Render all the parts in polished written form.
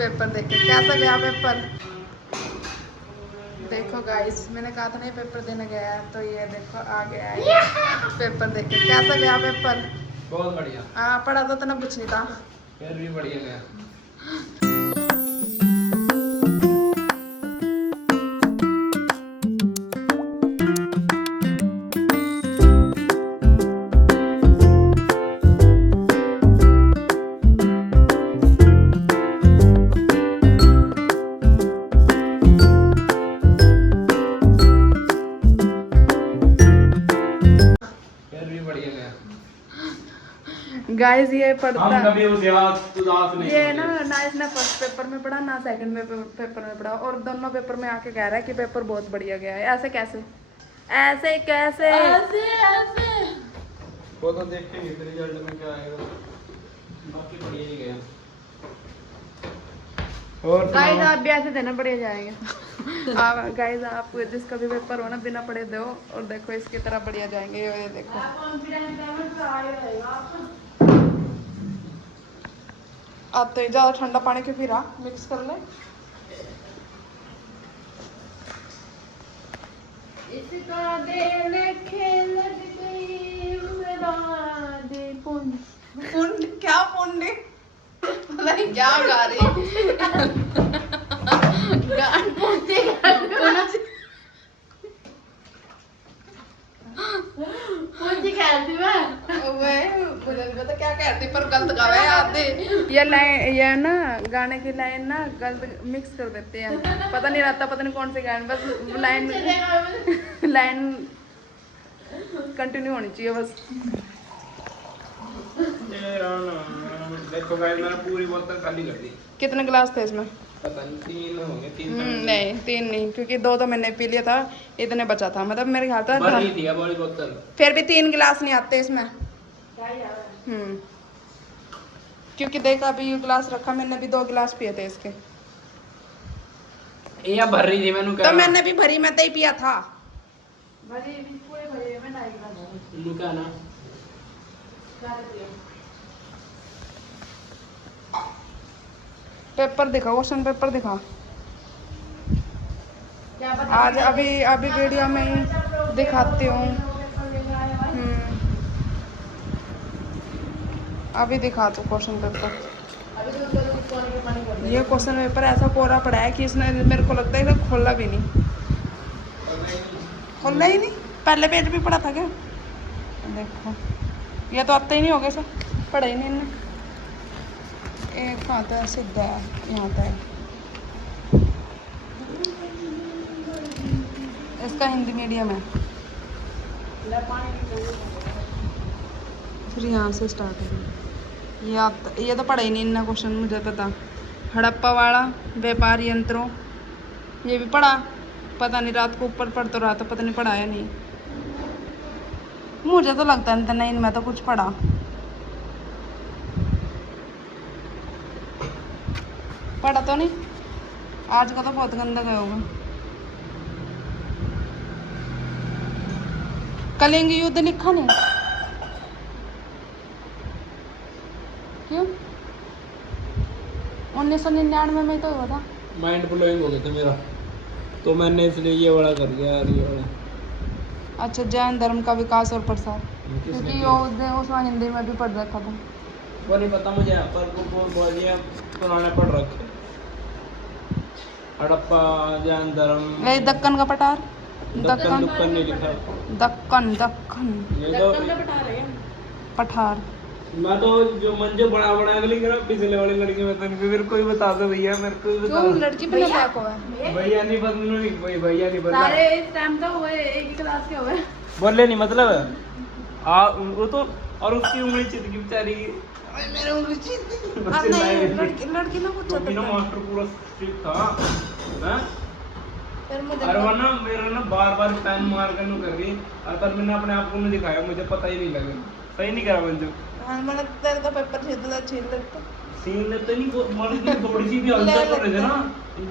Paper देख के कैसा गया पेपर। देखो गाइस, मैंने कहा था नहीं पेपर देने गया है, तो ये देखो आ गया है पेपर देख के कैसा गया पेपर। बहुत बढ़िया। हाँ पढ़ा तो इतना कुछ नहीं था, फिर भी बढ़िया गया। गाइस ये पढ़ता हम कभी उदास नहीं ये ना इसने फर्स्ट पेपर में पढ़ा ना सेकंड पेपर में पढ़ा, और दोनों पेपर में आके कह रहा है कि पेपर बहुत बढ़िया गया है। ऐसे कैसे ऐसे कैसे ऐसे ऐसे वो तो देखेंगे फिर रिजल्ट में क्या आएगा, बाकी बढ़िया ही गया। और गाइस आप भी ऐसे देना बढ़िया जाएंगे। आप गाइस आप जिसका भी पेपर हो ना बिना पढ़े दो, और देखो इसकी तरह बढ़िया जाएंगे। ये देखो अब तो ज़्यादा ठंडा पानी क्यों पी रहा, मिक्स कर ले। इसका दिल खेल गई मेरा दे पुंड पुंड क्या पुंड पता नहीं क्या गा रही गान पुंडी खेलती मैं मुझे नहीं पता क्या कहती, पर गलत गावा है आते। ये लाइन ये ना गाने की लाइन ना गलत मिक्स कर देते हैं, पता नहीं रहता पता नहीं कौन से गाने, बस लाइन कंटिन्यू होनी चाहिए बस। देखो गाइस मैंने पूरी बोतल खाली कर दी। कितने गिलास थे इसमें? पता नहीं 3 होंगे, 3 नहीं 3 नहीं, क्योंकि 2 तो मैंने पी लिया था, इतने बचा था, मतलब मेरे ख्याल था भरी थी बड़ी बोतल। फिर भी 3 गिलास नहीं आते इसमें। क्योंकि देख अभी ये गिलास रखा, मैंने भी 2 गिलास पिए थे इसके। ये भर रही थी मैंने तो मैंने भी भरी, मैं तो ही पिया था भरी पूरे भरे में 2.5 गिलास लुका ना। पेपर दिखा, क्वेश्चन पेपर दिखा। क्या पता आज अभी वीडियो में ही दिखाती हूँ। अभी दिखा दो क्वेश्चन पेपर। ये क्वेश्चन पेपर ऐसा कोरा पड़ा है कि इसने मेरे को लगता है कि खोला भी नहीं, खोला ही नहीं। पहले पेज भी पढ़ा था क्या? देखो ये तो आता ही नहीं हो गया, सब पढ़ा ही नहीं इनने। एक कहाँ था सीधा है, यहाँ था इसका हिंदी मीडियम है। फिर यहाँ से स्टार्ट है। ये तो पढ़ा ही नहीं इतना क्वेश्चन, मुझे पता। हड़प्पा वाला व्यापार यंत्रों, ये भी पढ़ा, पता नहीं रात को ऊपर पढ़ तो रहा था, पता नहीं पढ़ा या नहीं। मुझे तो लगता नहीं इनमें तो कुछ पढ़ा। पढ़ा तो नहीं, आज का तो बहुत गंदा गया होगा। कलिंग युद्ध लिखा नहीं क्यों? 1999 में तो हुआ था। माइंड ब्लोइंग हो गया था मेरा, तो मैंने इसलिए ये वाला कर दिया यार, ये वाला। अच्छा, जैन धर्म का विकास और प्रसार, क्योंकि उसमें हिंदी में भी पढ़ रखा था। वो नहीं पता मुझे, पर वो बोलिए पुराने पढ़ रखे। हड़प्पा, जैन धर्म, ये दक्कन का पठार, दक्कन दुक्कन नहीं लिखा। दक्कन ये तो पठार। मैं तो जो मंजो बड़ा बड़ा लिख रहा पिछले वाली लड़की में, तो मेरे को ही बता दो भैया, मेरे को ही बता दो। लड़की भी लायक हुआ है। भैया नहीं बदलू, भैया नहीं बदला। सारे इस टाइम तो हुए एक ही क्लास के हुए। बोले नहीं मतलब वो तो, और उसकी उंगली चित की बेचारी की। मेरे उंगली चीती। नहीं लड़की ना कुछ तो मास्टर पूरा स्ट्रिक्ट था हैं। फिर मुझे अरे वरना मेरा ना बार बार पेन मार कर कर रही, और तब मैंने अपने आप को नहीं दिखाया, मुझे पता ही नहीं लगा। सही नहीं करा मंजू। हाँ मैंने तेरे का पेपर छीन लेते। छीन लेते नहीं, वो मान की थोड़ी सी भी हल्का कर रहे थे ना,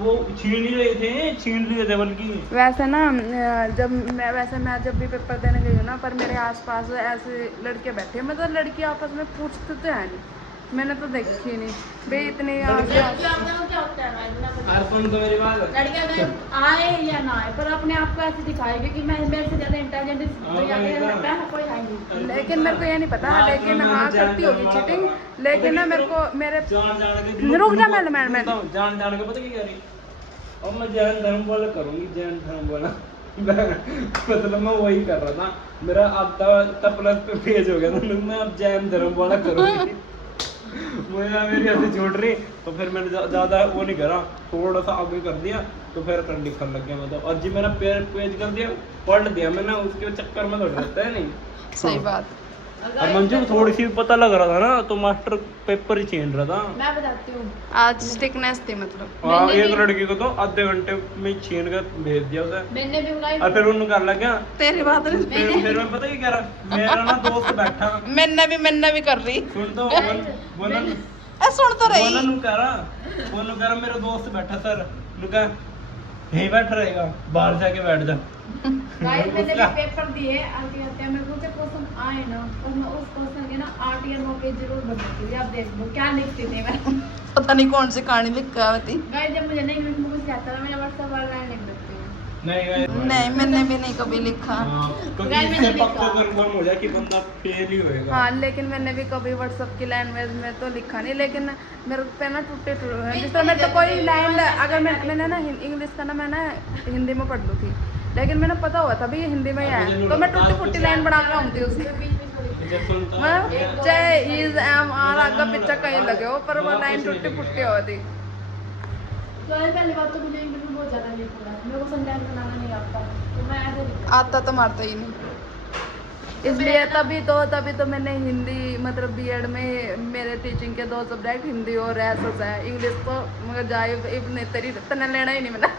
वो छीन ही रहे थे, छीन लिए थे बल्कि। वैसे ना मैं जब भी पेपर देने गई हूँ ना, पर मेरे आसपास ऐसे लड़के बैठे, मतलब लड़की आपस में पूछते तो है नहीं, मैंने तो देखी नहीं भाई इतने। क्या सुन तो मेरी बात। लड़कियां में आए या ना आए पर अपने आप को ऐसे दिखाएगी कि मैं मेरे से ज्यादा इंटेलिजेंट तो लगता है कोई है नहीं। लेकिन मेरे को ये नहीं पता, लेकिन हाँ करती होगी चीटिंग, लेकिन ना मेरे को मेरे जान के रुक जा, मैं जान के पता क्या कह रही, और मैं जैन धर्म वाला करूंगी, जैन धर्म वाला मतलब मैं वही कर रहा था, मेरा अब तब प्लस पे पेज हो गया था, मैं अब जैन धर्म वाला करूंगी। मुझे मेरी ऐसे छोड़ रही, तो फिर मैंने ज्यादा वो नहीं करा, थोड़ा सा आगे कर दिया, तो फिर कर लिखने लग गया मतलब। और जी मैंने पेज कर दिया, पढ़ दिया मैंने, उसके चक्कर में थोड़ा रहता है नहीं। सही बात। और मंजू थोड़ी सी पता लग रहा था ना, तो मास्टर पेपर ही छीन रहा था। मैं बताती हूँ आज स्टिकनेस थी मतलब। हाँ, मैंने एक भी- लड़की को तो आधे घंटे में छीन कर भेज दिया उसे, मैंने भी मंगाई। और फिर उन्होंने कर लग गया। तेरी बात नहीं, फिर मैं पता क्या कह रहा, मेरा ना दोस्त बैठा, मैंने भी कर रही। सुन तो बोला ए सुन तो रही। बोला नु कह रहा मेरा दोस्त बैठा सर, नु कहा यहीं बैठ रहेगा, बाहर जाके बैठ जा। गाइस मैंने भी उसका- पेपर दिए आगे आते हैं, मेरे को जो क्वेश्चन आए ना और मैं उस क्वेश्चन के ना 8 या 9 पेज जरूर बनाती हूँ। आप देख लो क्या लिखती थी मैं। पता नहीं कौन सी कहानी लिख के आई थी। गाइस जब मुझे नहीं इंग्लिश में कुछ आता था, मैं व्हाट्सएप वाला लाइन लिख देती हूँ। नहीं मैंने भी नहीं कभी लिखा। क्योंकि गाइस, मैंने इससे लिखा। पक्का कंफर्म हो जाए कि बंदा फेल ही होएगा। हाँ, लेकिन मैंने भी कभी व्हाट्सएप की लैंग्वेज में तो लिखा नहीं, लेकिन मेरे पे ना टूटे जिस तरह मेरे तो कोई लाइन अगर मैंने ना इंग्लिश का ना मैं ना हिंदी में पढ़ लूँ थी, लेकिन मैंने पता हुआ था भी ये हिंदी में ही है, तो मैं टूटी फुटी लाइन बना के आऊँ थी उसकी। जब सुनता मतलब चाहे इज एम आर आगे पीछे कहीं लगे हो, पर वो लाइन टूटी फुटी हो थी। तो पहली बात तो मुझे इंग्लिश में बहुत ज़्यादा लिख पड़ा, मेरे को सेंटेंस बनाना नहीं आता, तो मैं ऐसे लिखती आता तो मारता ही नहीं, इसलिए तभी तो मैंने हिंदी मतलब बीएड में मेरे टीचिंग के 2 सब्जेक्ट हिंदी और एसएस है, इंग्लिश तो मगर जाए इतने तेरी तना लेना ही नहीं मैंने।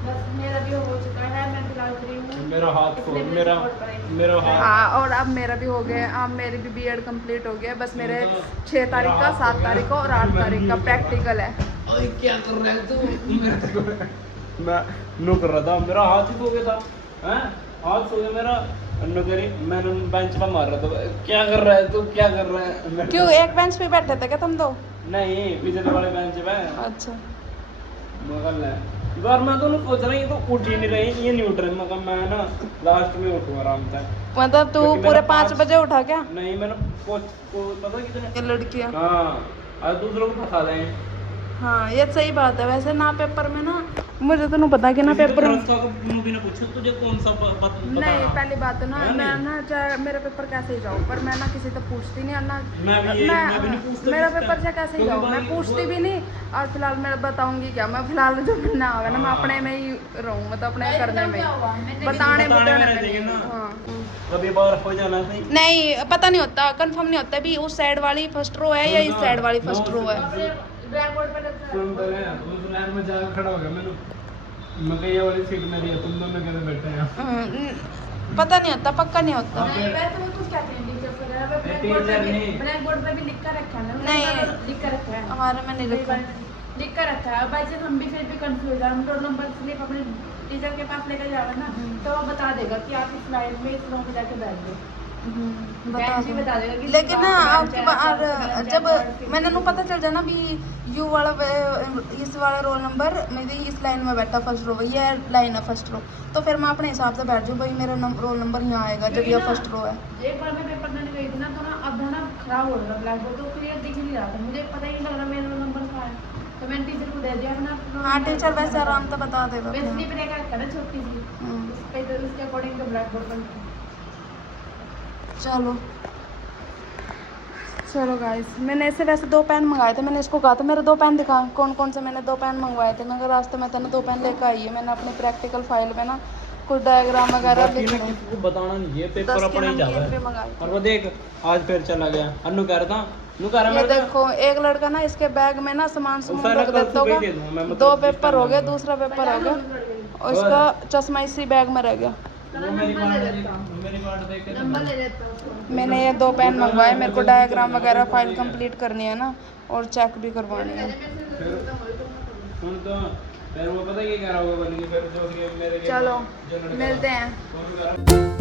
बस मेरा भी हो चुका है, मैं फिलहाल फ्री हूँ। मेरा हाथ इसलिए मुझे मेरा support करेंगे। मेरा हाथ हाँ, और अब मेरा भी हो गया, अब मेरी भी बीएड कंप्लीट हो गया, बस मेरे 6 तारीख का, 7 तारीख का और 8 तारीख का प्रैक्टिकल है। क्या कर रहा है तू? मैं नो कर रहा था, मेरा हाथ ही सो गया था, हैं? हाथ सो गया मेरा, नो करी, मैंने बेंच पर मार रहा था, क्या कर रहा है तू, क्या कर रहा है? क्यों, एक बेंच पे बैठे थे क्या तुम दो? नहीं, पिछले वाले बेंच पे। अच्छा, मगर ले बार मैं तो सोच रहा ये तो उठ ही नहीं रही, ये नहीं उठ रही, मगर मैं ना लास्ट में उठूँ आराम से। मतलब तू क्योंकि पूरे मेरा 5 बजे उठा क्या? नहीं, मैंने पता कितने, ये लड़कियाँ, हाँ, और दूसरों को फंसा दें। हाँ ये सही बात है। वैसे ना पेपर में ना मुझे तो नहीं पता कि ना पेपर तुझे कौन सा नहीं, पहली बात है ना, मैं ना चाहे मेरा पेपर कैसे ही जाऊँ, पर मैं ना किसी से पूछती नहीं, और ना मैं भी नहीं पूछता मेरा किसी से। पेपर चाहे कैसे ही जाऊँ, मैं पूछती भी नहीं। और फिलहाल मैं बताऊंगी क्या, मैं फिलहाल जो ना होगा ना मैं अपने में ही रहूँ, मतलब अपने करने में ही, बताने बताने में में रहेगी नहीं। ना। हाँ, कभी बार हो जाना सही। नहीं पता नहीं होता, कंफर्म नहीं होता भी उस साइड वाली फर्स्ट रो है या इस साइड वाली फर्स्ट रो है। ब्लैक बोर्ड पर लिखा है। सुन तो ले, उस लाइन में जाकर खड़ा हो गया मैं कहा ये वाली सीट मेरी है, तुम दोनों कैसे बैठे हैं? पता नहीं होता, पक्का नहीं होता। नहीं, वैसे वो कुछ कहते हैं टीचर वगैरह, वो टीचर ब्लैक बोर्ड पे भी लिख कर रखा है ना, नहीं। लिख कर रखा है, हमारे में नहीं लिखा। लिख कर रखा है। बाई चांस हम भी फिर भी कंफ्यूज है, हम रोल नंबर स्लिप अपने टीचर के पास लेकर जाओगे ना, तो वो बता देगा कि आप इस लाइन में इस रो में जाके बैठ गए। बता भी बता देगा कि लेकिन ना बात अब बात जब मैंने नु पता चल जाए ना भी यू वाला इस वाला रोल नंबर मेरी इस लाइन में बैठा फर्स्ट रो, ये लाइन है फर्स्ट रो, तो फिर मैं अपने हिसाब से बैठ जाऊँ, भाई मेरा रोल नंबर यहाँ आएगा जब ये फर्स्ट रो है। एक बार मैं पेपर देने गई थी ना, तो ना अब है ना खराब हो रहा था ब्लैक बोर्ड, तो क्लियर दिख नहीं रहा था, मुझे पता ही नहीं लग रहा मेरा रोल नंबर कहाँ है, तो मैंने टीचर को दे दिया अपना। हाँ, टीचर वैसे आराम से बता देगा। स्लिप लेकर रखा ना छोटी सी, उस पे तो उसके अकॉर्डिंग तो ब्लैक बोर्ड पर चलो चलो गाइस, मैंने ऐसे वैसे 2 पेन मंगाए थे, मैंने इसको कहा था मेरे 2 पेन दिखा, कौन कौन से मैंने 2 पेन मंगवाए थे, मगर रास्ते में था ना 2 पेन लेकर आई है। मैंने अपनी प्रैक्टिकल फाइल में ना कुछ डायग्राम वगैरह लिखे हैं। किसी को बताना नहीं, ये पेपर 10 के अपने ही जा नमकीन रहा भी है। मंगाए और वो देख आज फिर चला गया, अन्नू कह रहा था, नु कह रहा ये मेरा देखो, एक लड़का ना इसके बैग में ना सामान सारा रख कल देता सुबह ही होगा। दे दूंगा मैं, मतलब 2 जिस पेपर time हो गया, लगेगा। दूसरा पेपर हो गया और इसका चश्मा इसी बैग में रह गया। वो मेरी बात देख के नंबर ले लेता हूँ उसको। मैंने ये 2 पेन मंगवाए, मेरे को डायग्राम वगैरह फाइल कंप्लीट करनी है ना, और चेक भी करवानी है। सुन तो फिर वो पता क्या कह रहा होगा बल्कि फिर जो कि मेरे चलो जो लड़का मिलते हैं। फोन कर